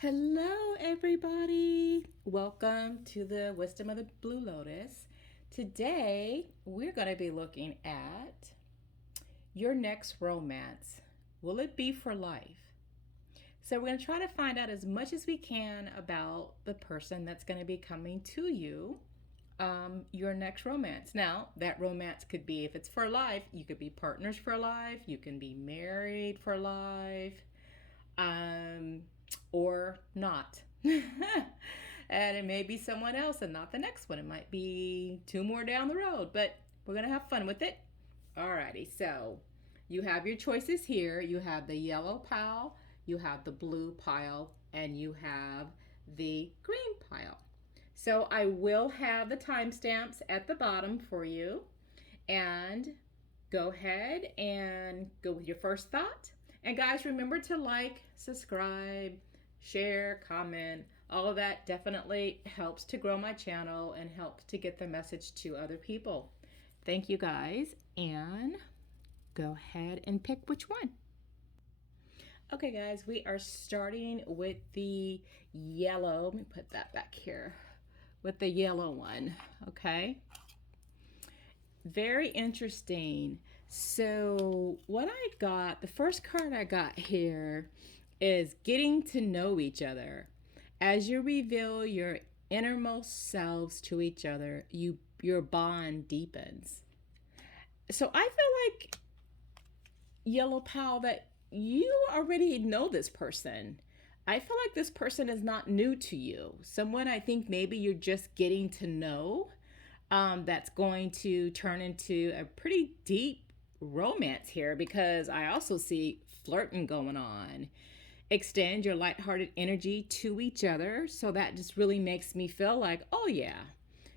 Hello, everybody. Welcome to the Wisdom of the Blue Lotus. Today, we're going to be looking at your next romance. Will it be for life? So, we're going to try to find out as much as we can about the person that's going to be coming to you, your next romance. Now, that romance could be, if it's for life, you could be partners for life, you can be married for life. Um, or not. And it may be someone else and not the next one. It might be two more down the road, but we're going to have fun with it. Alrighty, so you have your choices here. You have the yellow pile, you have the blue pile, and you have the green pile. So I will have the timestamps at the bottom for you. And go ahead and go with your first thought. And guys, remember to like, subscribe, share, comment. All of that definitely helps to grow my channel and helps to get the message to other people. Thank you guys, and go ahead and pick which one. Okay guys, we are starting with the yellow. Let me put that back here. With the yellow one, okay? Very interesting. So what I got, the first card I got here is getting to know each other. As you reveal your innermost selves to each other, your bond deepens. So I feel like, Yellow Pal, that you already know this person. I feel like this person is not new to you. Someone I think maybe you're just getting to know, that's going to turn into a pretty deep romance here, because I also see flirting going on. Extend your lighthearted energy to each other. So that just really makes me feel like, oh yeah,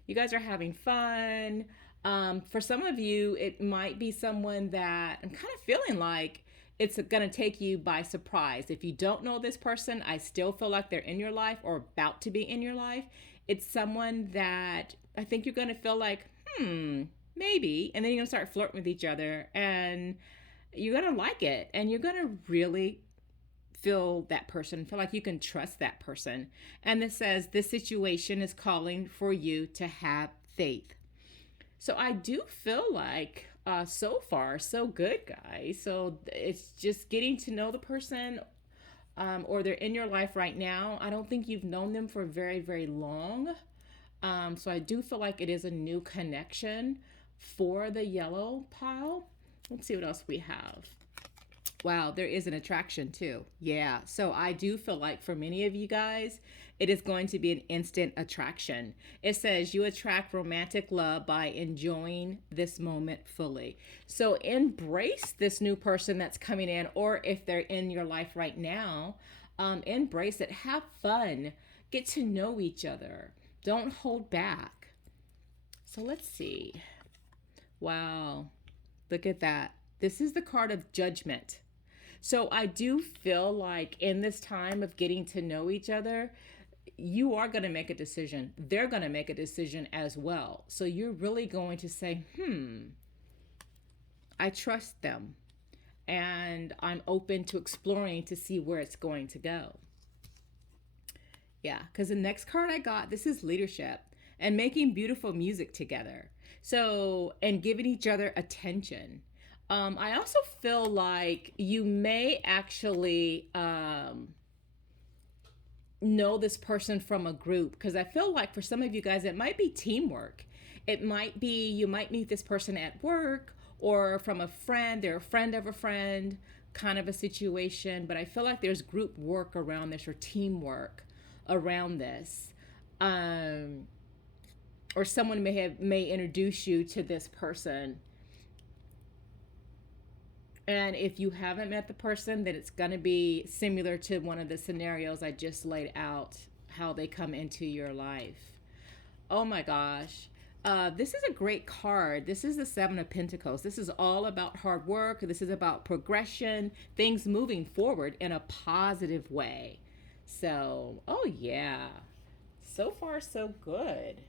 you guys are having fun. For some of you, it might be someone that I'm kind of feeling like it's going to take you by surprise. If you don't know this person, I still feel like they're in your life or about to be in your life. It's someone that I think you're going to feel like, maybe. And then you're going to start flirting with each other and you're going to like it. And you're going to really feel that person, feel like you can trust that person. And this says, this situation is calling for you to have faith. So I do feel like, so far, so good, guys. So it's just getting to know the person, or they're in your life right now. I don't think you've known them for very, very long. So I do feel like it is a new connection for the yellow pile. Let's see what else we have. Wow, there is an attraction too. Yeah, so I do feel like for many of you guys, it is going to be an instant attraction. It says you attract romantic love by enjoying this moment fully. So embrace this new person that's coming in, or if they're in your life right now, embrace it. Have fun. Get to know each other. Don't hold back. So let's see. Wow, look at that. This is the card of Judgment. So I do feel like in this time of getting to know each other, you are going to make a decision. They're going to make a decision as well. So you're really going to say, I trust them. And I'm open to exploring to see where it's going to go. Yeah, because the next card I got, this is leadership and making beautiful music together. So, and giving each other attention. I also feel like you may actually know this person from a group, because I feel like for some of you guys, it might be teamwork. It might be you might meet this person at work or from a friend, they're a friend of a friend kind of a situation. But I feel like there's group work around this or teamwork around this. Or someone may introduce you to this person. And if you haven't met the person, then it's going to be similar to one of the scenarios I just laid out, how they come into your life. Oh my gosh. This is a great card. This is the Seven of Pentacles. This is all about hard work. This is about progression, things moving forward in a positive way. So, oh yeah. So far, so good.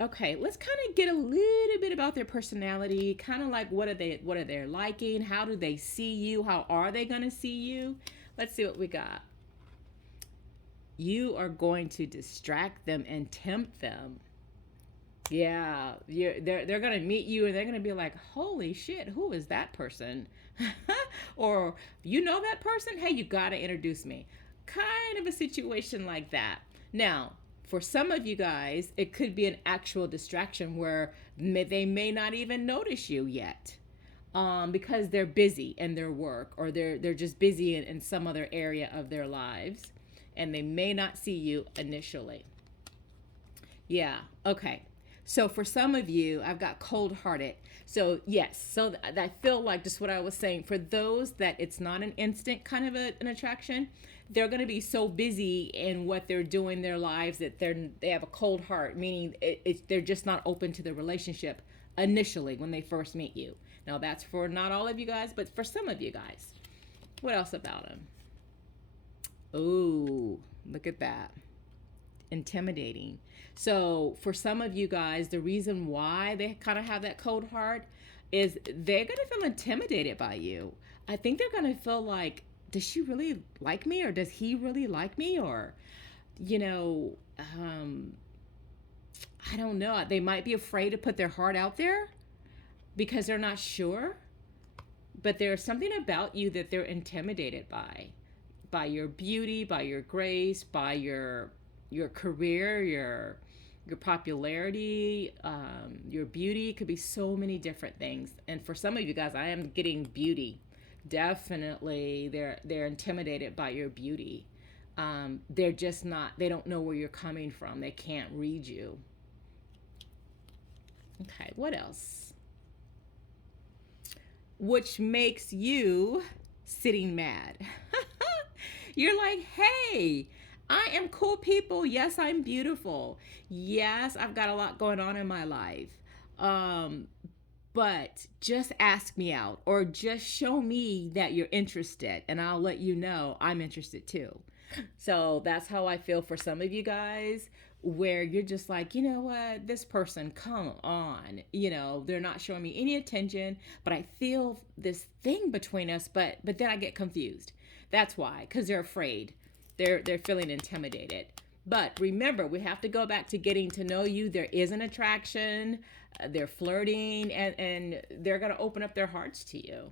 Okay, let's kind of get a little bit about their personality, kind of like what are they liking, how do they see you, how are they going to see you? Let's see what we got. you are going to distract them and tempt them. Yeah, they're gonna meet you and they're gonna be like, "Holy shit, who is that person?" Or you know that person? Hey, you gotta introduce me. Kind of a situation like that. Now, for some of you guys, it could be an actual distraction where they may not even notice you yet, because they're busy in their work, or they're just busy in some other area of their lives, and they may not see you initially. Yeah. Okay. So for some of you, I've got cold hearted. So yes. So I feel like just what I was saying, for those that it's not an instant kind of an attraction, they're going to be so busy in what they're doing in their lives that they have a cold heart, meaning they're just not open to the relationship initially when they first meet you. Now that's for not all of you guys, but for some of you guys. What else about them? Oh, look at that. Intimidating. So for some of you guys, the reason why they kind of have that cold heart is they're going to feel intimidated by you. I think they're going to feel like, does she really like me, or does he really like me? Or, you know, I don't know. They might be afraid to put their heart out there because they're not sure. But there's something about you that they're intimidated by your beauty, by your grace, by your career, your popularity, your beauty. Could be so many different things. And for some of you guys, I am getting beauty. Definitely, they're intimidated by your beauty. They're just not. They don't know where you're coming from. They can't read you. Okay, what else? Which makes you sitting mad. You're like, hey, I am cool people. Yes, I'm beautiful. Yes, I've got a lot going on in my life. Um, but just ask me out, or just show me that you're interested, and I'll let you know I'm interested too. So that's how I feel for some of you guys, where you're just like, you know what, this person, come on. They're not showing me any attention, but I feel this thing between us, but then I get confused. That's why, because they're afraid. They're feeling intimidated. But remember, we have to go back to getting to know you. There is an attraction. They're flirting, and they're going to open up their hearts to you.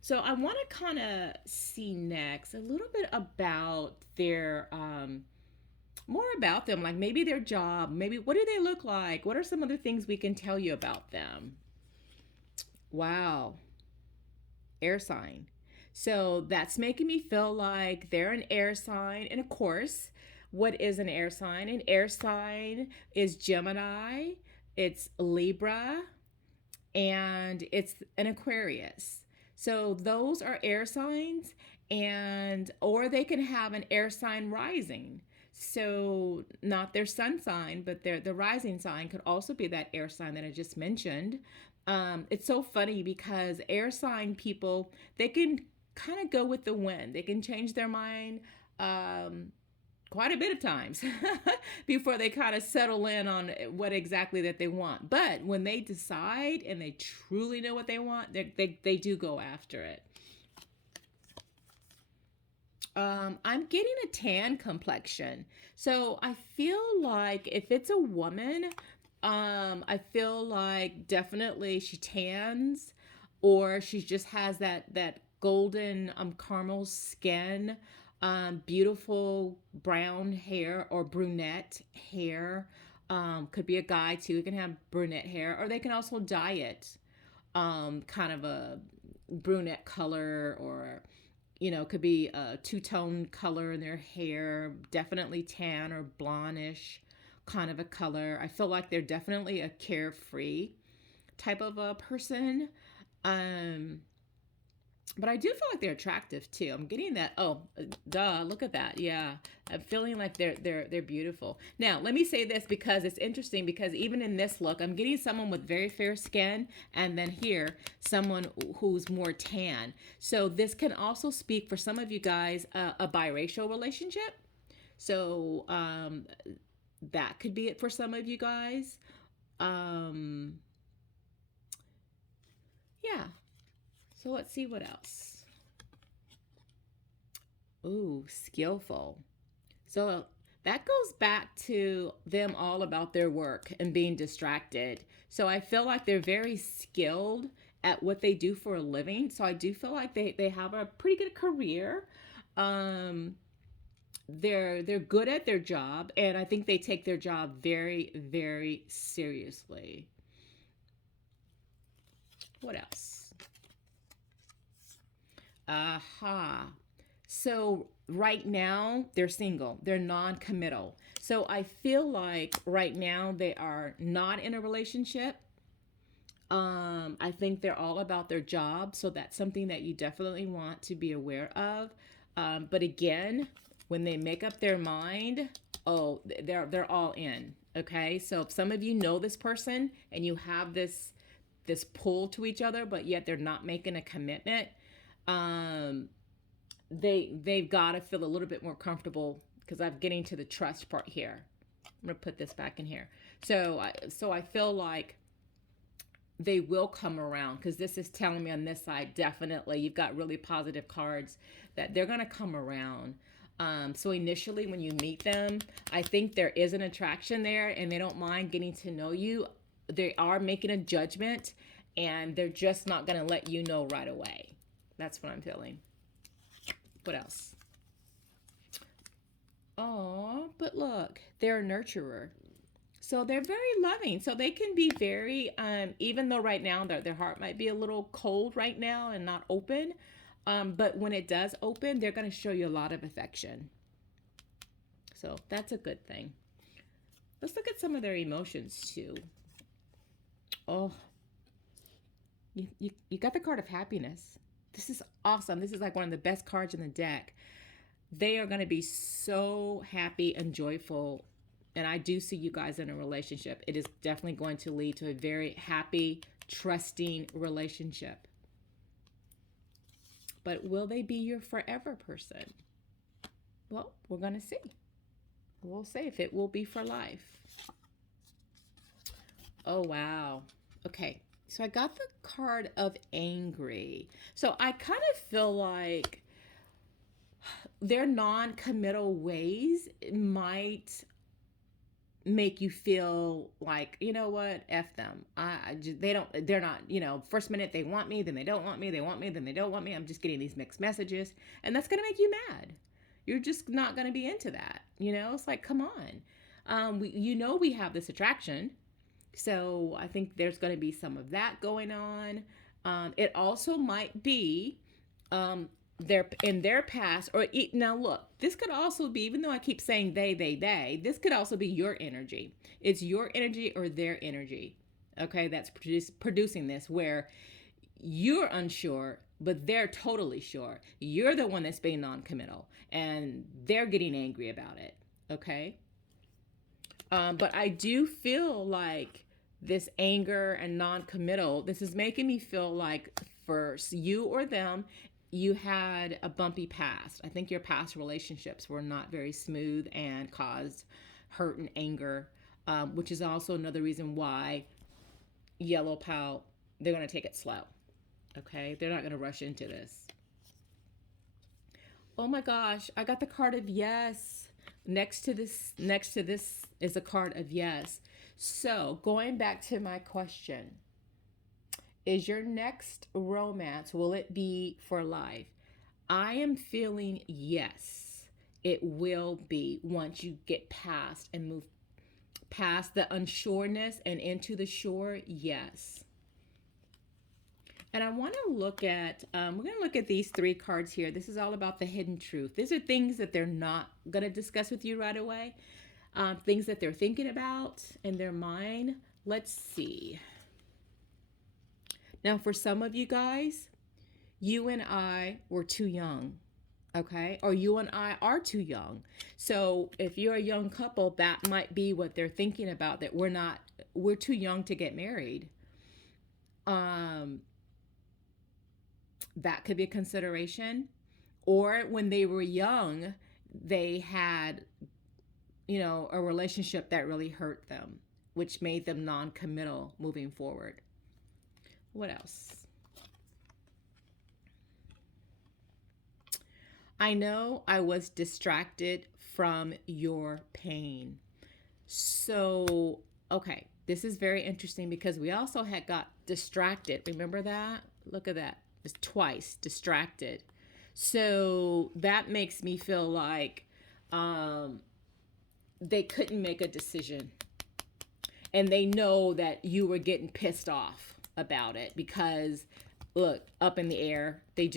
So I want to kind of see next a little bit about their more about them, like maybe their job, maybe what do they look like? What are some other things we can tell you about them? Wow, air sign. So that's making me feel like they're an air sign. And of course, what is an air sign? An air sign is Gemini, it's Libra, and it's an Aquarius. So those are air signs, and or they can have an air sign rising. So not their sun sign, but the rising sign could also be that air sign that I just mentioned. It's so funny because air sign people, they can kind of go with the wind. They can change their mind quite a bit of times before they kind of settle in on what exactly that they want. But when they decide and they truly know what they want, they do go after it. I'm getting a tan complexion. So I feel like if it's a woman, I feel like definitely she tans, or she just has that golden caramel skin, beautiful brown hair or brunette hair. Could be a guy too. It can have brunette hair, or they can also dye it kind of a brunette color, or could be a two-tone color in their hair, definitely tan or blondish kind of a color. I feel like they're definitely a carefree type of a person. But I do feel like they're attractive too. I'm getting that. Oh, duh! Look at that. Yeah, I'm feeling like they're beautiful. Now, let me say this because it's interesting. Because even in this look, I'm getting someone with very fair skin, and then here, someone who's more tan. So this can also speak for some of you guys a biracial relationship. So that could be it for some of you guys. Yeah. So let's see what else. Ooh, skillful. So that goes back to them all about their work and being distracted. So I feel like they're very skilled at what they do for a living. So I do feel like they have a pretty good career. Um, they're good at their job, and I think they take their job very, very seriously. What else? Aha. So right now they're single. They're non-committal. So I feel like right now they are not in a relationship. I think they're all about their job, so that's something that you definitely want to be aware of. But again, when they make up their mind, oh, they're all in. Okay, so if some of you know this person and you have this pull to each other, but yet they're not making a commitment, um, they've got to feel a little bit more comfortable, because I'm getting to the trust part here. I'm gonna put this back in here. So I feel like they will come around, because this is telling me on this side, definitely you've got really positive cards that they're going to come around. So initially when you meet them, I think there is an attraction there and they don't mind getting to know you. They are making a judgment and they're just not going to let you know right away. That's what I'm feeling. What else? Oh, but look, they're a nurturer. So they're very loving. So they can be very, even though right now their heart might be a little cold right now and not open. But when it does open, they're going to show you a lot of affection. So that's a good thing. Let's look at some of their emotions too. Oh, you got the card of happiness. This is awesome. This is like one of the best cards in the deck. They are going to be so happy and joyful. And I do see you guys in a relationship. It is definitely going to lead to a very happy, trusting relationship. But will they be your forever person? Well, we're going to see. We'll see if it will be for life. Oh, wow. Okay. So I got the card of angry. So I kind of feel like their non-committal ways might make you feel like, you know what, F them. They're not, first minute they want me, then they don't want me, they want me, then they don't want me. I'm just getting these mixed messages. And that's going to make you mad. You're just not going to be into that. It's like, come on. We have this attraction. So I think there's going to be some of that going on. It also might be, in their past, or now look, this could also be, even though I keep saying they, this could also be your energy. It's your energy or their energy, okay, that's producing this, where you're unsure but they're totally sure. You're the one that's being non-committal and they're getting angry about it, okay. But I do feel like this anger and non-committal, this is making me feel like for you or them, you had a bumpy past. I think your past relationships were not very smooth and caused hurt and anger, which is also another reason why Yellow Pal, they're going to take it slow. Okay, they're not going to rush into this. Oh my gosh, I got the card of yes. Next to this is a card of yes. So going back to my question, is your next romance, will it be for life? I am feeling yes, it will be, once you get past and move past the unsureness and into the sure. Yes. And I want to look at, we're going to look at these three cards here. This is all about the hidden truth. These are things that they're not going to discuss with you right away. Things that they're thinking about in their mind. Let's see. Now, for some of you guys, you and I were too young, okay? Or you and I are too young. So if you're a young couple, that might be what they're thinking about, that we're too young to get married. That could be a consideration. Or when they were young, they had, a relationship that really hurt them, which made them non-committal moving forward. What else? I know I was distracted from your pain. So, okay, this is very interesting because we also had got distracted. Remember that? Look at that. It's twice distracted. So that makes me feel like they couldn't make a decision. And they know that you were getting pissed off about it because, look, up in the air. They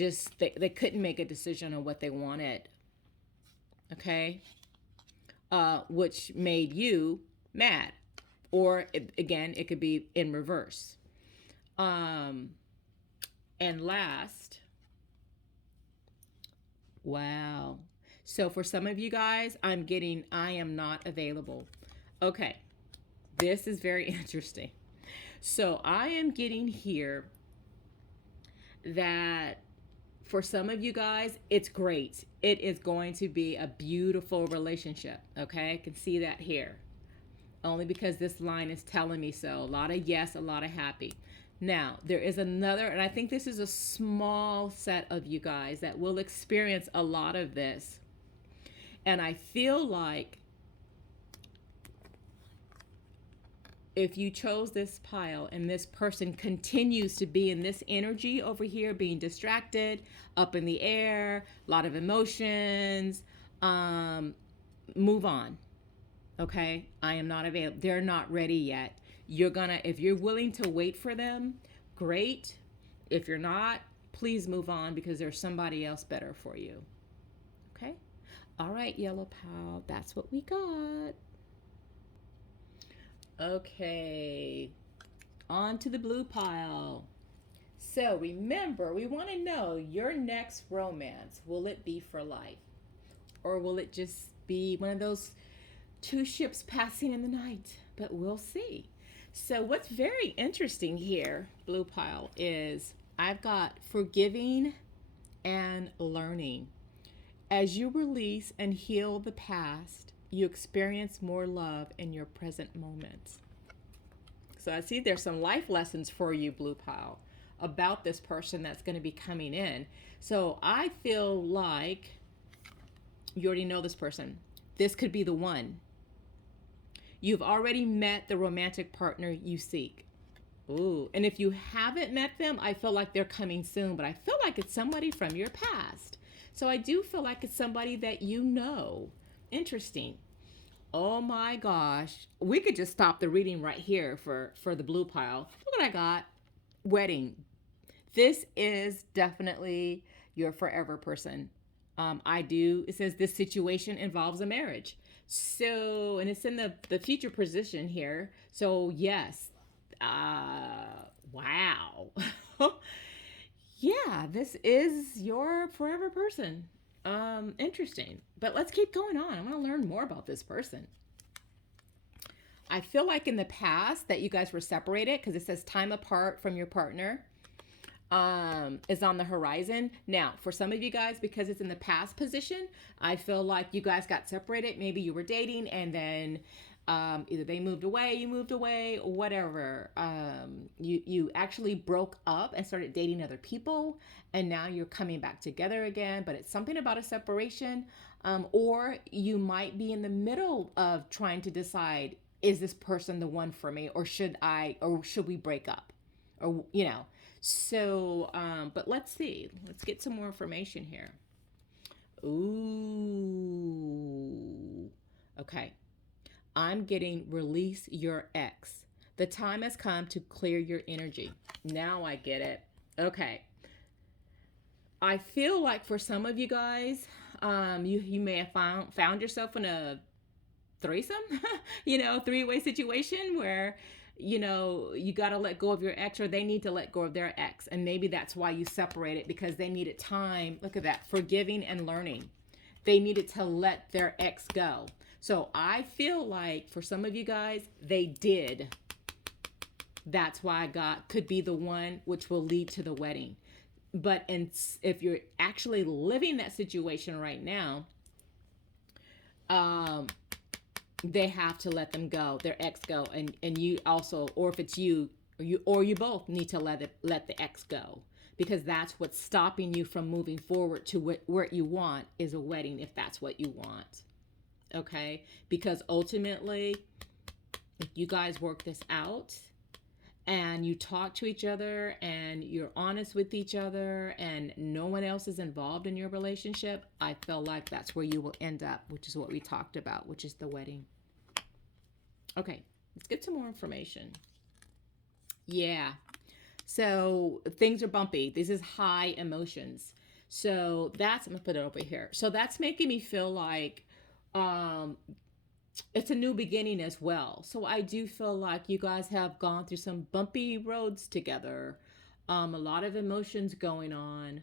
couldn't make a decision on what they wanted. Okay? Which made you mad. Or again, it could be in reverse. And last, wow. So for some of you guys, I'm getting I am not available. Okay. This is very interesting. So I am getting here that for some of you guys, it's great. It is going to be a beautiful relationship. Okay. I can see that here. Only because this line is telling me so. A lot of yes, a lot of happy. Now, there is another, and I think this is a small set of you guys that will experience a lot of this. And I feel like if you chose this pile and this person continues to be in this energy over here, being distracted, up in the air, a lot of emotions, move on. Okay, I am not available. They're not ready yet. If you're willing to wait for them, great. If you're not, please move on because there's somebody else better for you. Okay? All right, Yellow Pal, that's what we got. Okay, on to the blue pile. So remember, we want to know your next romance. Will it be for life? Or will it just be one of those two ships passing in the night? But we'll see. So what's very interesting here, blue pile, is I've got forgiving and learning. As you release and heal the past, you experience more love in your present moments. So I see there's some life lessons for you, blue pile, about this person that's going to be coming in. So I feel like you already know this person. This could be the one. You've already met the romantic partner you seek. Ooh, and if you haven't met them, I feel like they're coming soon, but I feel like it's somebody from your past. So I do feel like it's somebody that you know. Interesting. Oh my gosh. We could just stop the reading right here for the blue pile. Look what I got. Wedding. This is definitely your forever person. It says this situation involves a marriage. So, and it's in the future position here. So yes, wow. Yeah, this is your forever person. Interesting. But let's keep going on. I want to learn more about this person. I feel like in the past that you guys were separated because it says time apart from your partner is on the horizon. Now, for some of you guys, because it's in the past position, I feel like you guys got separated. Maybe you were dating and then either they moved away, you moved away, or whatever. You actually broke up and started dating other people, and now you're coming back together again. But it's something about a separation, or you might be in the middle of trying to decide: is this person the one for me, or should we break up, or you know? So, but let's see. Let's get some more information here. Ooh, okay. I'm getting release your ex. The time has come to clear your energy. Now I get it. Okay. I feel like for some of you guys, you may have found yourself in a threesome, three-way situation where, you got to let go of your ex, or they need to let go of their ex. And maybe that's why you separated, because they needed time. Look at that. Forgiving and learning. They needed to let their ex go. So I feel like for some of you guys, they did. That's why I could be the one which will lead to the wedding. But if you're actually living that situation right now, they have to let them go, their ex go. And you also, or if it's you both need to let the ex go, because that's what's stopping you from moving forward to what you want is a wedding, if that's what you want. Okay? Because ultimately, if you guys work this out and you talk to each other and you're honest with each other and no one else is involved in your relationship, I feel like that's where you will end up, which is what we talked about, which is the wedding. Okay, let's get some more information. Yeah. So things are bumpy. This is high emotions. So that's, I'm gonna put it over here. So that's making me feel like um it's a new beginning as well. So I do feel like you guys have gone through some bumpy roads together. A lot of emotions going on.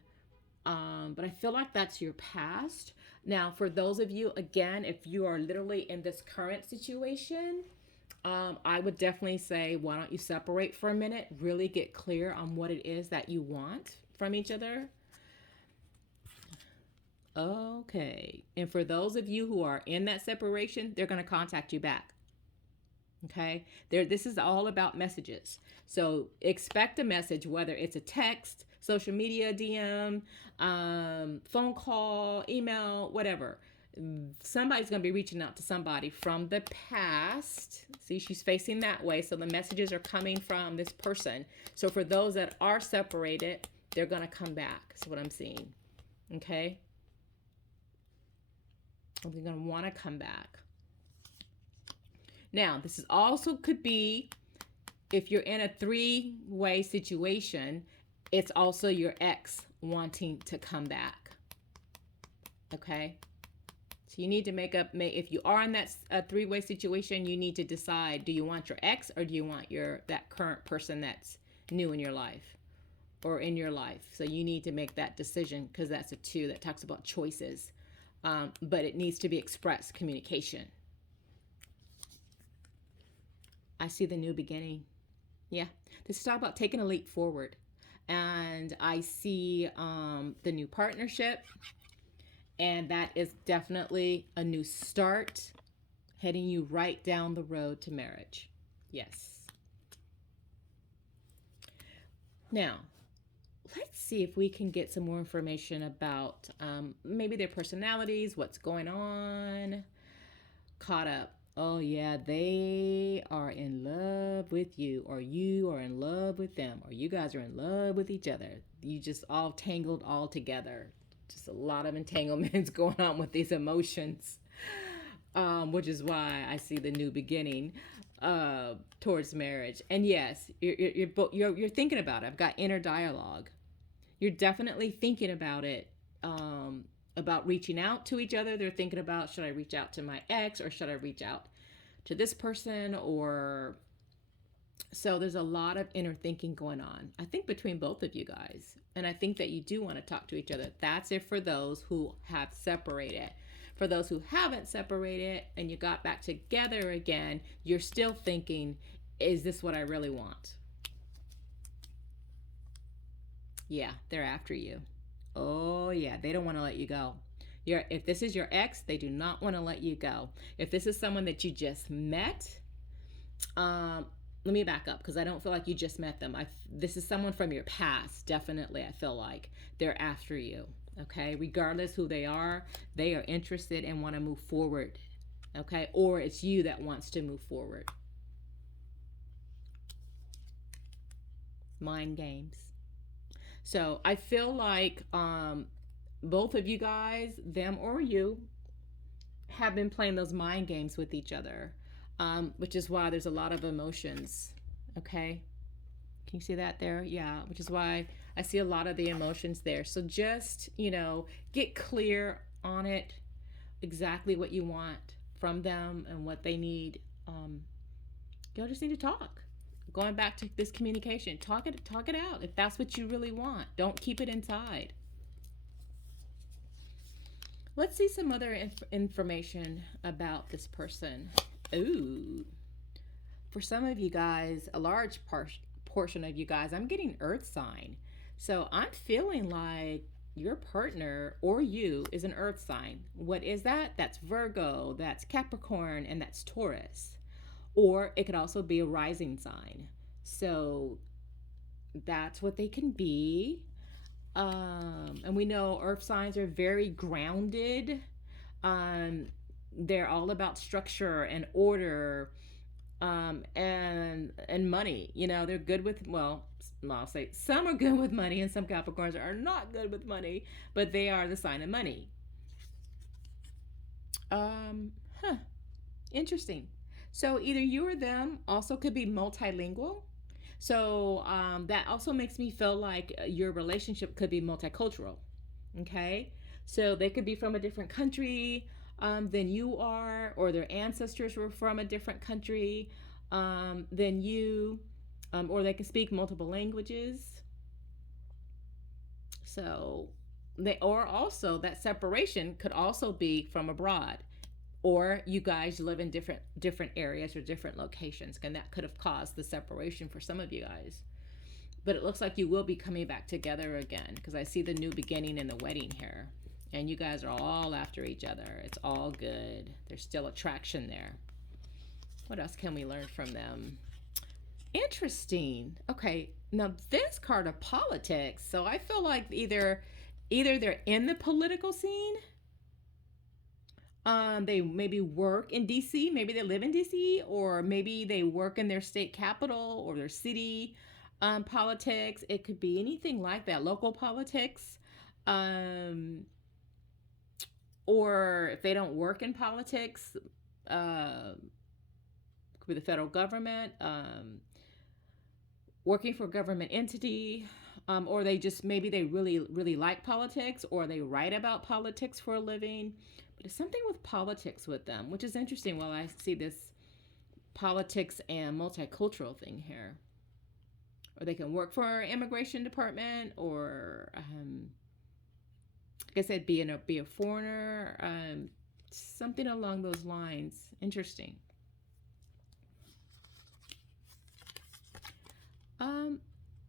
But I feel like that's your past. Now, for those of you, again, if you are literally in this current situation, I would definitely say, why don't you separate for a minute? Really get clear on what it is that you want from each other. Okay. And for those of you who are in that separation, they're going to contact you back. Okay. This is all about messages. So expect a message, whether it's a text, social media, DM, phone call, email, whatever. Somebody's going to be reaching out to somebody from the past. See, she's facing that way. So the messages are coming from this person. So for those that are separated, they're going to come back. That's what I'm seeing. Okay. They're going to want to come back. Now, this is also could be if you're in a three-way situation, it's also your ex wanting to come back. Okay? So you need to if you are in that three-way situation, you need to decide, do you want your ex or do you want that current person that's new in your life or in your life? So you need to make that decision because that's a 2 that talks about choices. But it needs to be expressed communication. I see the new beginning. Yeah. This is talk about taking a leap forward. And I see the new partnership. And that is definitely a new start, heading you right down the road to marriage. Yes. Now, let's see if we can get some more information about maybe their personalities, what's going on. Caught up. Oh, yeah, they are in love with you, or you are in love with them, or you guys are in love with each other. You just all tangled all together. Just a lot of entanglements going on with these emotions, which is why I see the new beginning towards marriage. And yes, you're thinking about it. I've got inner dialogue. You're definitely thinking about it. About reaching out to each other. They're thinking about, should I reach out to my ex or should I reach out to this person? Or so there's a lot of inner thinking going on, I think, between both of you guys. And I think that you do want to talk to each other. That's it for those who have separated. For those who haven't separated and you got back together again, you're still thinking, is this what I really want? Yeah, they're after you. Oh, yeah, they don't want to let you go. If this is your ex, they do not want to let you go. If this is someone that you just met, let me back up because I don't feel like you just met them. This is someone from your past, definitely. I feel like they're after you, okay? Regardless who they are interested and want to move forward, okay? Or it's you that wants to move forward. Mind games. So I feel like both of you guys, them or you, have been playing those mind games with each other, which is why there's a lot of emotions. Okay? Can you see that there? Yeah, which is why I see a lot of the emotions there. So just, get clear on it, exactly what you want from them and what they need. Y'all just need to talk. Going back to this communication, talk it out if that's what you really want. Don't keep it inside. Let's see some other information about this person. Ooh. For some of you guys, a large portion of you guys, I'm getting earth sign. So I'm feeling like your partner or you is an earth sign. What is that? That's Virgo, that's Capricorn, and that's Taurus. Or it could also be a rising sign. So that's what they can be. And we know earth signs are very grounded. they're all about structure and order, and money. You know, they're good with, well, I'll say some are good with money and some Capricorns are not good with money, but they are the sign of money. Um, huh, interesting. So either you or them also could be multilingual. So that also makes me feel like your relationship could be multicultural. Okay. So they could be from a different country than you are, or their ancestors were from a different country than you, or they can speak multiple languages. So they, or also that separation could also be from abroad, or you guys live in different areas or different locations, and that could have caused the separation for some of you guys. But it looks like you will be coming back together again, because I see the new beginning in the wedding here, and you guys are all after each other. It's all good. There's still attraction there. What else can we learn from them? Interesting. Okay, now this card of politics. So I feel like either they're in the political scene, they maybe work in DC, maybe they live in DC, or maybe they work in their state capital or their city politics. It could be anything like that, local politics. Um, or if they don't work in politics, could be the federal government, working for a government entity, or they just, maybe they really like politics, or they write about politics for a living. But it's something with politics with them, which is interesting. Well, I see this politics and multicultural thing here. Or they can work for an immigration department, or like I said, be a foreigner, something along those lines. Interesting.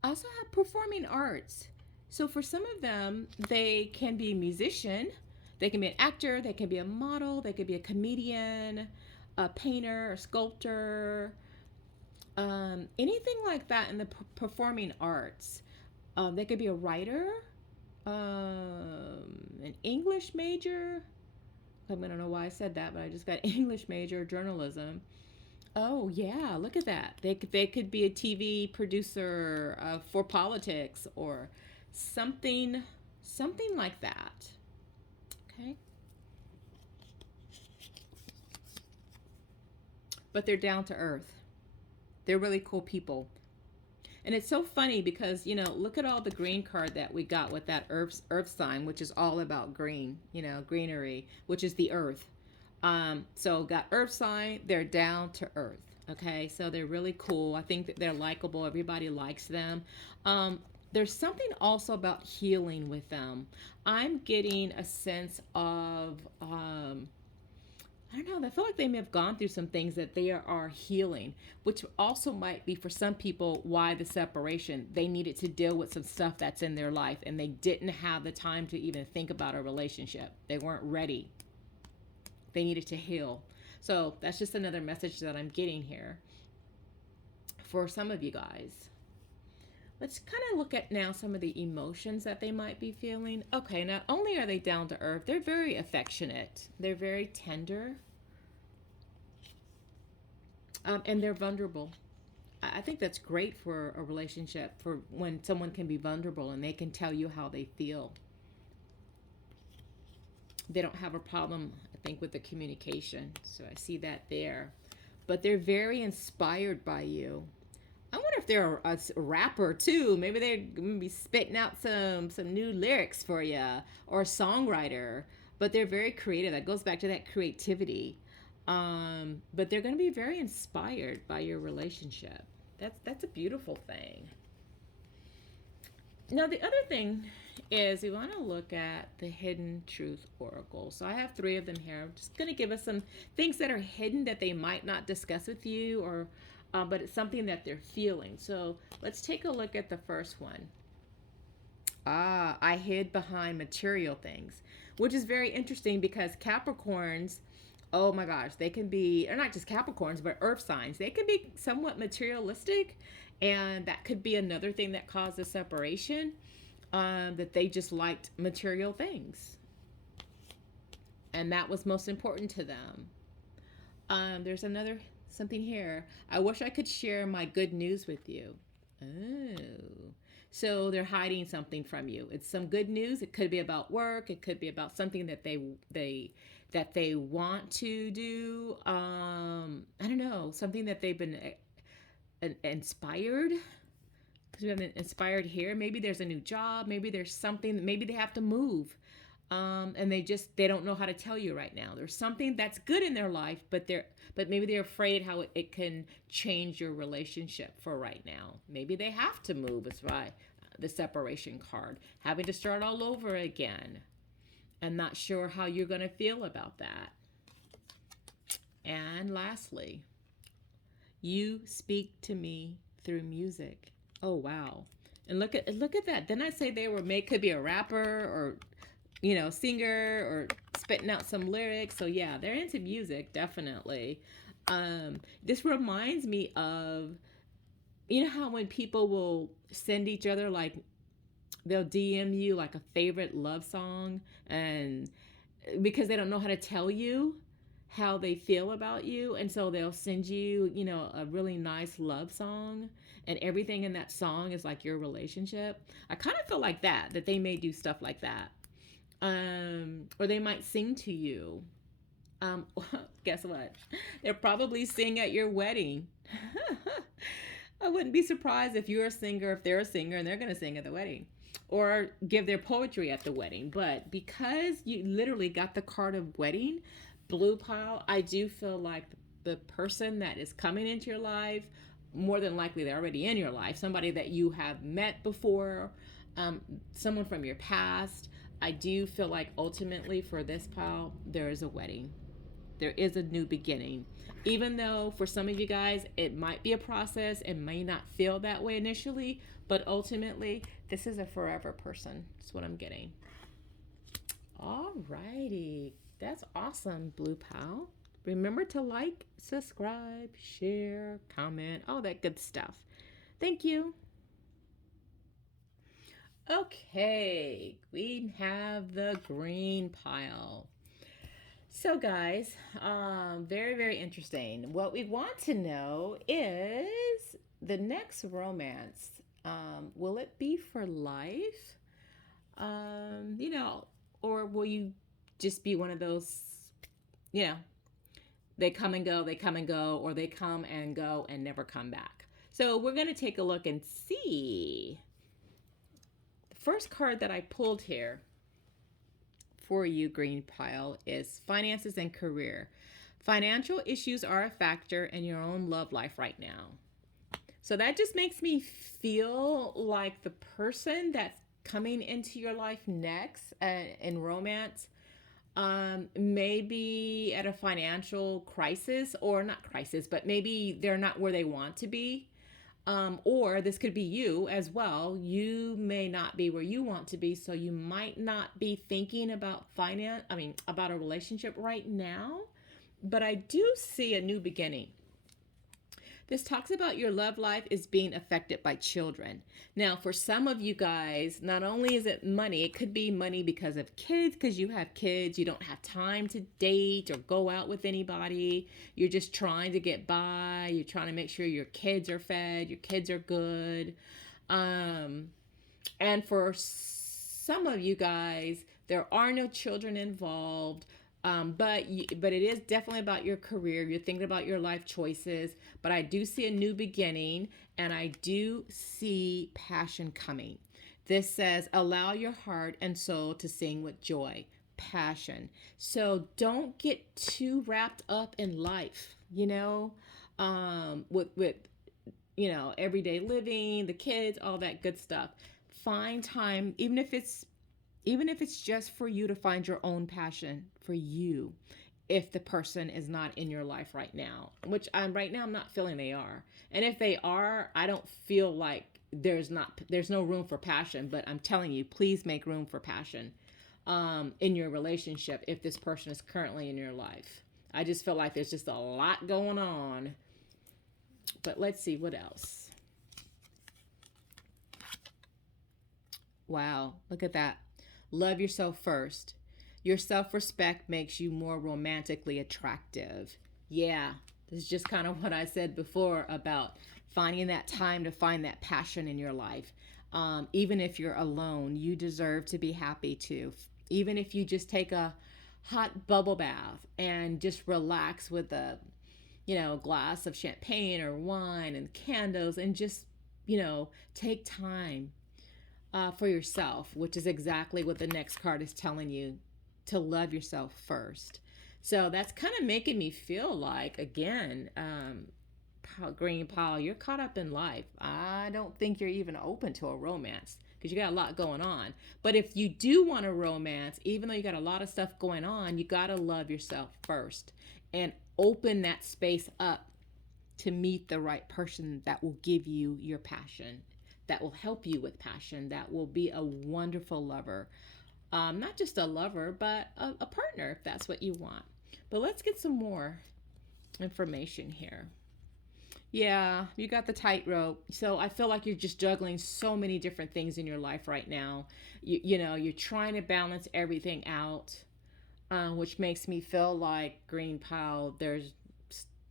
Also have performing arts. So for some of them, they can be a musician, they can be an actor, they can be a model, they could be a comedian, a painter, a sculptor, anything like that in the performing arts. They could be a writer, an English major. I don't know why I said that, but I just got English major, journalism. Oh yeah, look at that. They could be a TV producer for politics, or something like that. Okay. But they're down to earth. They're really cool people. And it's so funny because, look at all the green card that we got with that earth sign, which is all about green, greenery, which is the earth. So got earth sign, they're down to earth. Okay, so they're really cool. I think that they're likable. Everybody likes them. There's something also about healing with them. I'm getting a sense of, I don't know, I feel like they may have gone through some things that they are healing, which also might be for some people why the separation. They needed to deal with some stuff that's in their life, and they didn't have the time to even think about a relationship. They weren't ready. They needed to heal. So that's just another message that I'm getting here for some of you guys. Let's kind of look at now some of the emotions that they might be feeling. Okay, not only are they down to earth, they're very affectionate. They're very tender. And they're vulnerable. I think that's great for a relationship, for when someone can be vulnerable and they can tell you how they feel. They don't have a problem, I think, with the communication. So I see that there. But they're very inspired by you. I wonder if they're a rapper too. Maybe they're going to be spitting out some new lyrics for you, or a songwriter. But they're very creative. That goes back to that creativity. But they're going to be very inspired by your relationship. That's a beautiful thing. Now the other thing is we want to look at the Hidden Truth Oracle. So I have 3 of them here. I'm just going to give us some things that are hidden that they might not discuss with you, or but it's something that they're feeling. So let's take a look at the first one. I hid behind material things, which is very interesting because Capricorns, oh my gosh, they can be, or not just Capricorns, but earth signs. They can be somewhat materialistic, and that could be another thing that causes separation, that they just liked material things. and that was most important to them. There's another something here. I wish I could share my good news with you. Oh. So they're hiding something from you. It's some good news. It could be about work. It could be about something that they want to do. I don't know, something that they've been inspired, because we have an inspired here. Maybe there's a new job. Maybe there's something. Maybe they have to move, and they don't know how to tell you right now. There's something that's good in their life, but maybe they're afraid how it can change your relationship for right now. Maybe they have to move. It's right. The separation card, having to start all over again, and not sure how you're going to feel about that. And lastly, you speak to me through music. Oh wow! And look at that. Then I say could be a rapper, or singer, or spitting out some lyrics. So yeah, they're into music, definitely. This reminds me of, how when people will send each other, like, they'll DM you like a favorite love song, and because they don't know how to tell you how they feel about you, and so they'll send you, a really nice love song, and everything in that song is like your relationship. I kind of feel like that they may do stuff like that. Or they might sing to you. Guess what? They'll probably sing at your wedding. I wouldn't be surprised if you're a singer, if they're a singer, and they're going to sing at the wedding, or give their poetry at the wedding. But because you literally got the card of wedding, blue pile, I do feel like the person that is coming into your life, more than likely they're already in your life, somebody that you have met before, someone from your past. I do feel like ultimately for this pile, there is a wedding. There is a new beginning. Even though for some of you guys, it might be a process, it may not feel that way initially, but ultimately, this is a forever person. That's what I'm getting. All righty. That's awesome, Blue Pal. Remember to like, subscribe, share, comment, all that good stuff. Thank you. Okay, we have the green pile. So guys, very, very interesting. What we want to know is the next romance. Will it be for life? Or will you just be one of those, they come and go, or they come and go and never come back. So we're going to take a look and see. The first card that I pulled here for you, green pile, is finances and career. Financial issues are a factor in your own love life right now. So that just makes me feel like the person that's coming into your life next in romance may be at a financial crisis, or not crisis, but maybe they're not where they want to be. Or this could be you as well. You may not be where you want to be, so you might not be thinking about about a relationship right now. But I do see a new beginning. This talks about your love life is being affected by children. Now, for some of you guys, not only is it money, it could be money because of kids, because you have kids, you don't have time to date or go out with anybody. You're just trying to get by. You're trying to make sure your kids are fed, your kids are good. And for some of you guys, there are no children involved. But it is definitely about your career. You're thinking about your life choices. But I do see a new beginning, and I do see passion coming. This says, allow your heart and soul to sing with joy. Passion. So don't get too wrapped up in life, with everyday living, the kids, all that good stuff. Find time, even if it's just for you to find your own passion for you, if the person is not in your life right now, which I'm not feeling they are. And if they are, I don't feel like there's no room for passion, but I'm telling you, please make room for passion in your relationship if this person is currently in your life. I just feel like there's just a lot going on. But let's see what else. Wow, look at that. Love yourself first. Your self-respect makes you more romantically attractive. Yeah, this is just kind of what I said before about finding that time to find that passion in your life. Even if you're alone, you deserve to be happy too. Even if you just take a hot bubble bath and just relax with a, glass of champagne or wine and candles, and just, take time for yourself, which is exactly what the next card is telling you, to love yourself first. So that's kind of making me feel like, again, Green Paul, you're caught up in life. I don't think you're even open to a romance because you got a lot going on. But if you do want a romance, even though you got a lot of stuff going on, you got to love yourself first and open that space up to meet the right person that will give you your passion, that will help you with passion, that will be a wonderful lover. Not just a lover, but a partner if that's what you want. But let's get some more information here. Yeah, you got the tightrope. So I feel like you're just juggling so many different things in your life right now. You're trying to balance everything out, which makes me feel like, Green Pile, there's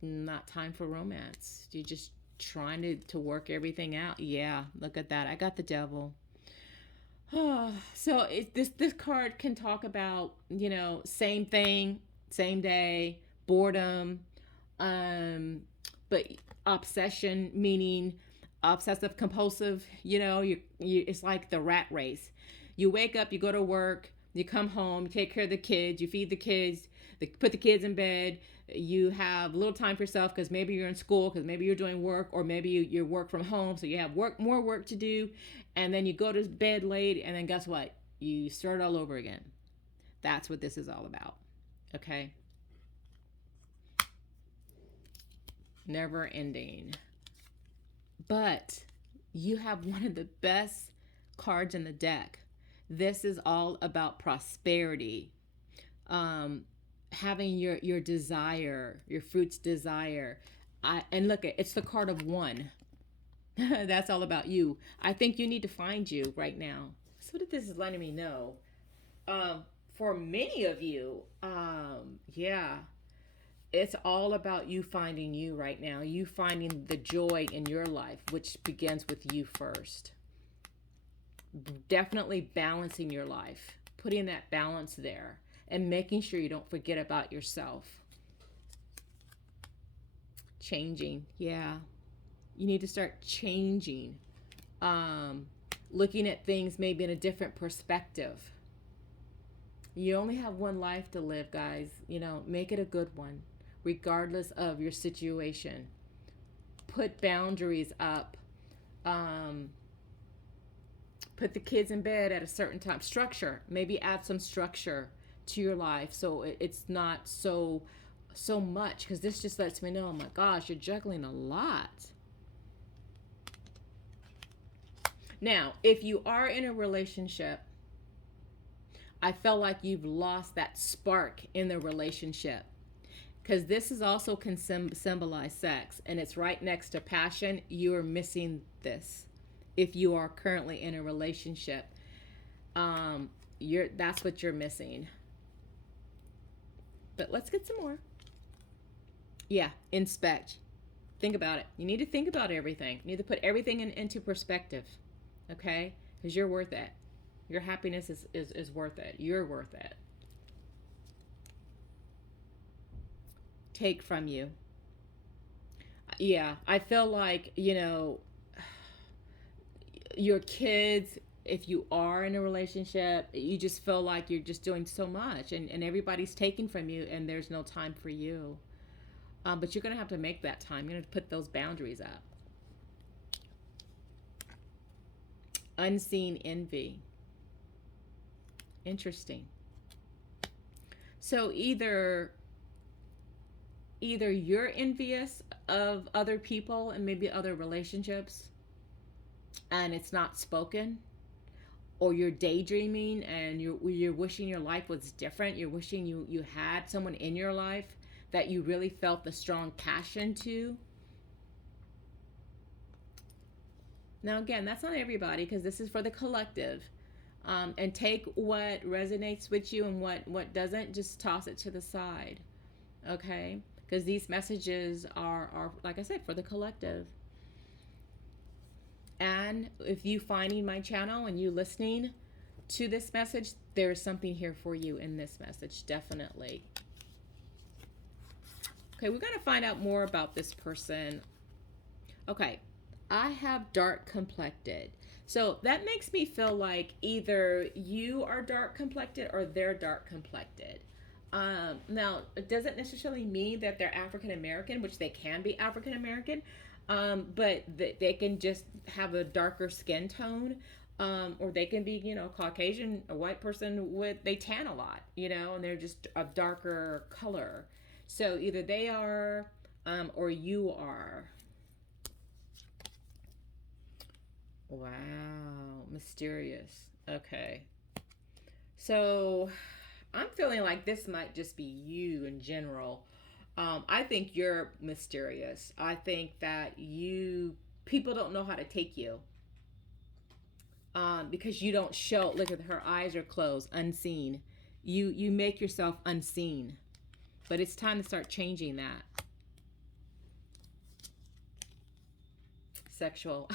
not time for romance. You're just trying to work everything out. Yeah, look at that. I got the devil. So this card can talk about, same thing, same day, boredom, but obsession, meaning obsessive compulsive. It's like the rat race. You wake up, you go to work, you come home, you take care of the kids, you feed the kids, put the kids in bed. You have little time for yourself because maybe you're in school, because maybe you're doing work, or maybe you work from home, so you have more work to do, and then you go to bed late, and then guess what? You start all over again. That's what this is all about. Okay? Never ending. But you have one of the best cards in the deck. This is all about prosperity. Having your desire, your fruit's desire. And look, it's the card of one. That's all about you. I think you need to find you right now. So what this is letting me know. For many of you, yeah, it's all about you finding you right now. You finding the joy in your life, which begins with you first. Definitely balancing your life, putting that balance there, and making sure you don't forget about yourself. Changing, yeah. You need to start changing. Looking at things maybe in a different perspective. You only have one life to live, guys. Make it a good one, regardless of your situation. Put boundaries up. Put the kids in bed at a certain time. Structure. Maybe add some structure to your life so it's not so much, because this just lets me know, oh my gosh, you're juggling a lot. Now, if you are in a relationship, I felt like you've lost that spark in the relationship, because this is also can symbolize sex, and it's right next to passion. You are missing this if you are currently in a relationship. That's what you're missing. But let's get some more. Yeah, inspect. Think about it. You need to think about everything. You need to put everything into perspective, okay? Because you're worth it. Your happiness is worth it. You're worth it. Take from you. Yeah, I feel like, your kids, if you are in a relationship, you just feel like you're just doing so much, and everybody's taking from you, and there's no time for you. But you're going to have to make that time. You're going to put those boundaries up. Unseen envy. Interesting. So either you're envious of other people and maybe other relationships, and it's not spoken, or you're daydreaming and you're wishing your life was different. You're wishing you had someone in your life that you really felt the strong passion to. Now again, that's not everybody, because this is for the collective. And take what resonates with you, and what doesn't, just toss it to the side. Okay, because these messages are, like I said, for the collective. And if you finding my channel and you listening to this message, there is something here for you in this message, definitely. Okay, we're going to find out more about this person. Okay, I have dark complected. So that makes me feel like either you are dark complected or they're dark complected. Now, it doesn't necessarily mean that they're African American, which they can be African American, but they can just have a darker skin tone. Or they can be, Caucasian, a white person they tan a lot, and they're just a darker color. So either they are, or you are. Wow, mysterious. Okay. So I'm feeling like this might just be you in general. I think you're mysterious. I think that people don't know how to take you. Because you don't show. Look at her eyes are closed, unseen. You make yourself unseen. But it's time to start changing that. Sexual.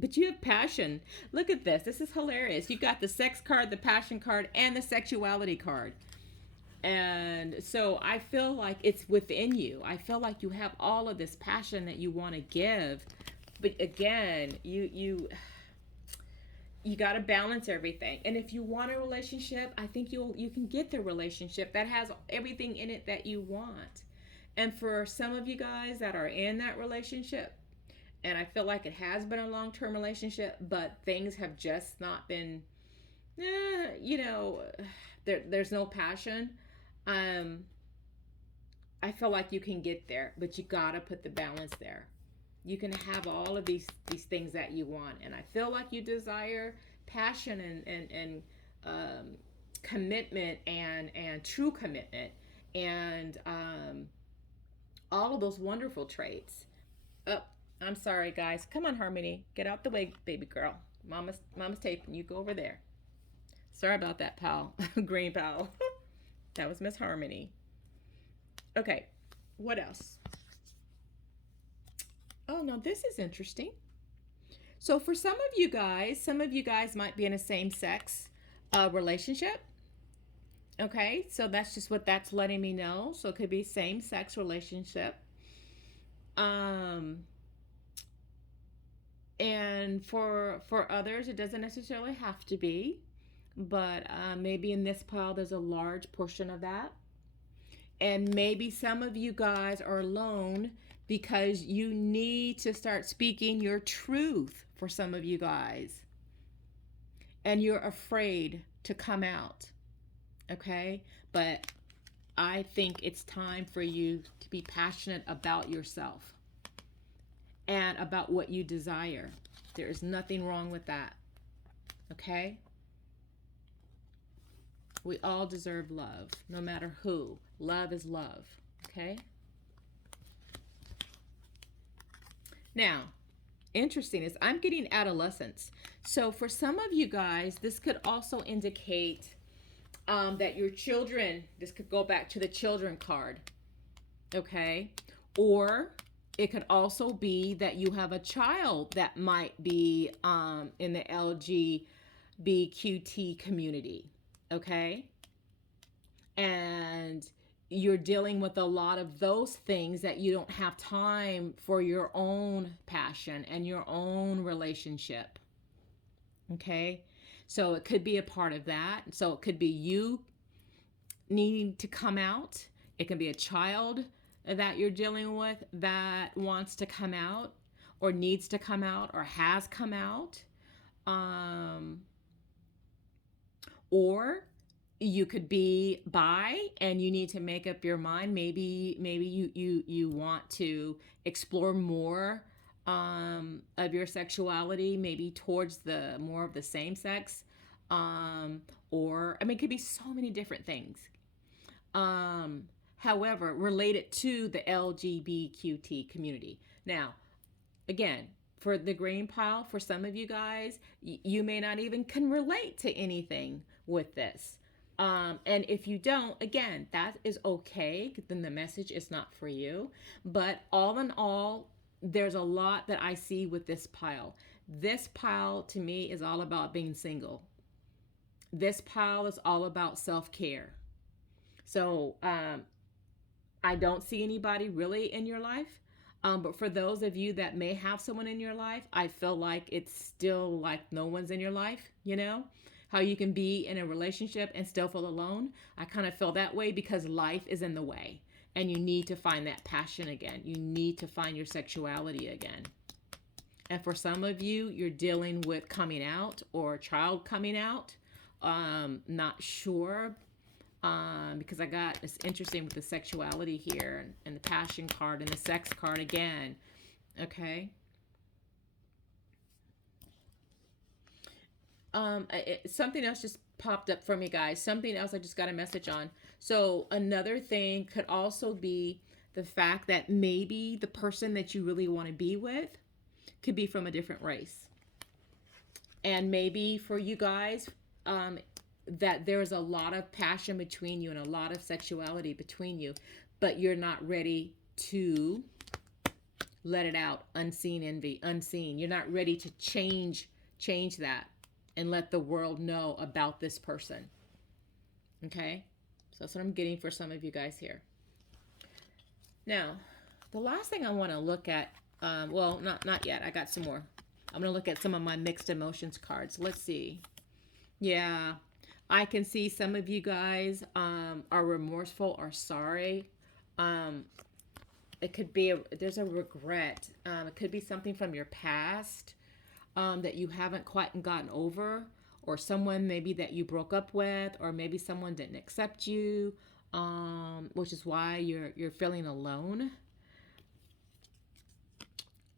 But you have passion. Look at this. This is hilarious. You got the sex card, the passion card, and the sexuality card. And so I feel like it's within you. I feel like you have all of this passion that you want to give. But again, you got to balance everything. And if you want a relationship, I think you can get the relationship that has everything in it that you want. And for some of you guys that are in that relationship, and I feel like it has been a long-term relationship, but things have just not been, there's no passion. I feel like you can get there, but you gotta put the balance there. You can have all of these things that you want, and I feel like you desire passion and commitment and true commitment and all of those wonderful traits. Oh, I'm sorry, guys. Come on, Harmony. Get out the way, baby girl. Mama's taping. You go over there. Sorry about that, pal. Green pal. That was Miss Harmony. Okay. What else? Oh, no, this is interesting. So for some of you guys might be in a same-sex relationship. Okay, so that's just what that's letting me know. So it could be same-sex relationship. And for others, it doesn't necessarily have to be, but maybe in this pile there's a large portion of that. And maybe some of you guys are alone because you need to start speaking your truth for some of you guys. And you're afraid to come out. Okay? But I think it's time for you to be passionate about yourself and about what you desire. There is nothing wrong with that. Okay? We all deserve love, no matter who. Love is love. Okay? Now, interesting is I'm getting adolescence. So for some of you guys, this could also indicate that your children, this could go back to the children card. Okay? Or it could also be that you have a child that might be in the LGBTQT community. Okay? And you're dealing with a lot of those things that you don't have time for your own passion and your own relationship. Okay? So it could be a part of that. So it could be you needing to come out. It can be a child that you're dealing with that wants to come out or needs to come out or has come out. Or you could be bi and you need to make up your mind. Maybe you want to explore more of your sexuality, maybe towards the more of the same sex. Or I mean, it could be so many different things. However, related to the LGBTQT community. Now, again, For the green pile, for some of you guys, you may not even can relate to anything with this. And if you don't, again, that is okay. Then the message is not for you. But all in all, there's a lot that I see with this pile. This pile to me is all about being single. This pile is all about self care. So I don't see anybody really in your life. But for those of you that may have someone in your life, I feel like it's still like no one's in your life, you know? How you can be in a relationship and still feel alone. I kind of feel that way because life is in the way. And you need to find that passion again. You need to find your sexuality again. And for some of you, you're dealing with coming out or a child coming out. Not sure, because I got, it's interesting with the sexuality here and the passion card and the sex card again. Okay. Something else just popped up for me, guys. Something else I just got a message on. So another thing could also be the fact that maybe the person that you really want to be with could be from a different race. And maybe for you guys, that there's a lot of passion between you and a lot of sexuality between you, but you're not ready to let it out. Unseen envy, unseen. You're not ready to change that and let the world know about this person. Okay? So that's what I'm getting for some of you guys here. Now, the last thing I want to look at, well, not yet. I got some more. I'm going to look at some of my mixed emotions cards. Let's see. Yeah, I can see some of you guys are remorseful or sorry. It could be, there's a regret. It could be something from your past that you haven't quite gotten over, or someone maybe that you broke up with, or maybe someone didn't accept you, which is why you're feeling alone.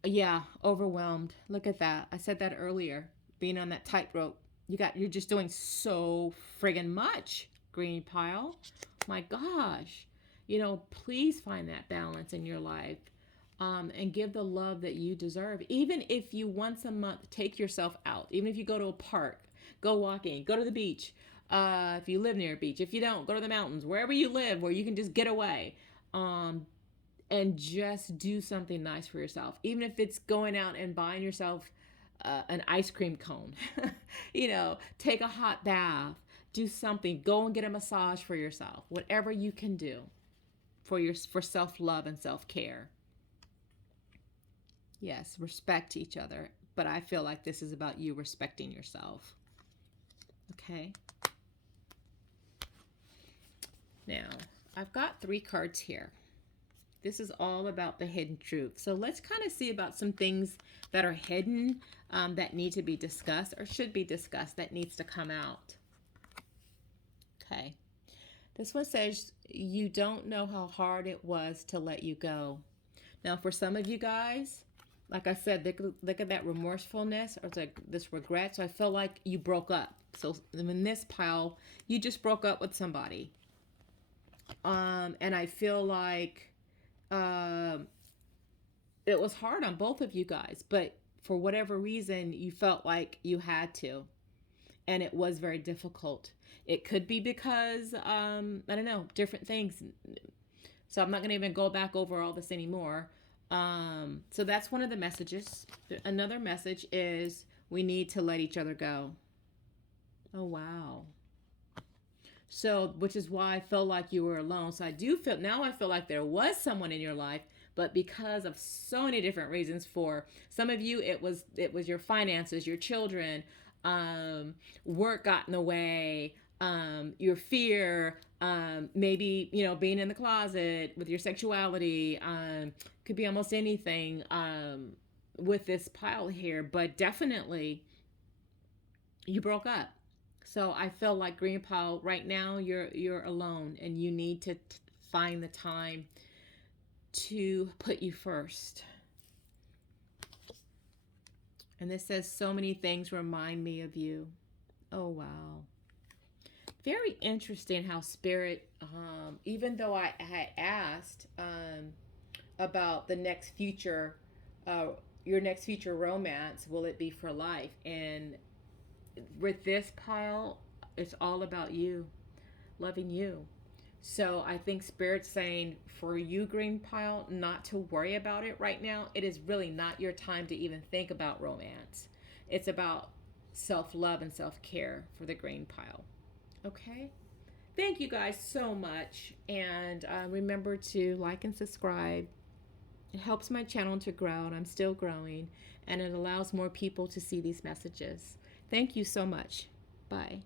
Yeah, overwhelmed. Look at that. I said that earlier. Being on that tightrope. You're just doing so friggin' much, green pile. My gosh. Please find that balance in your life. And give the love that you deserve. Even if you once a month take yourself out, even if you go to a park, go walking, go to the beach. If you live near a beach, if you don't, go to the mountains, wherever you live, where you can just get away. And just do something nice for yourself. Even if it's going out and buying yourself an ice cream cone, take a hot bath, do something, go and get a massage for yourself, whatever you can do for self-love and self-care. Yes, respect each other, but I feel like this is about you respecting yourself. Okay. Now, I've got 3 cards here. This is all about the hidden truth. So let's kind of see about some things that are hidden that need to be discussed or should be discussed, that needs to come out. Okay. This one says, you don't know how hard it was to let you go. Now, for some of you guys, like I said, look at that remorsefulness or this regret. So I feel like you broke up. So in this pile, you just broke up with somebody. And I feel like it was hard on both of you guys, but for whatever reason, you felt like you had to, and it was very difficult. It could be because, I don't know, different things. So I'm not going to even go back over all this anymore. So that's one of the messages. Another message is we need to let each other go. Oh, wow. So, which is why I felt like you were alone. So I feel like there was someone in your life, but because of so many different reasons, for some of you, it was your finances, your children, work got in the way, your fear, maybe, being in the closet with your sexuality, could be almost anything, with this pile here, but definitely you broke up. So I feel like green pile right now, you're alone, and you need to find the time to put you first. And this says, so many things remind me of you. Oh, wow. Very interesting how Spirit, even though I had asked about the next future your next future romance, will it be for life? And with this pile, it's all about you, loving you. So I think Spirit's saying for you, green pile, not to worry about it right now. It is really not your time to even think about romance. It's about self love and self care for the green pile. Okay? Thank you guys so much. And remember to like and subscribe. It helps my channel to grow, and I'm still growing. And it allows more people to see these messages. Thank you so much. Bye.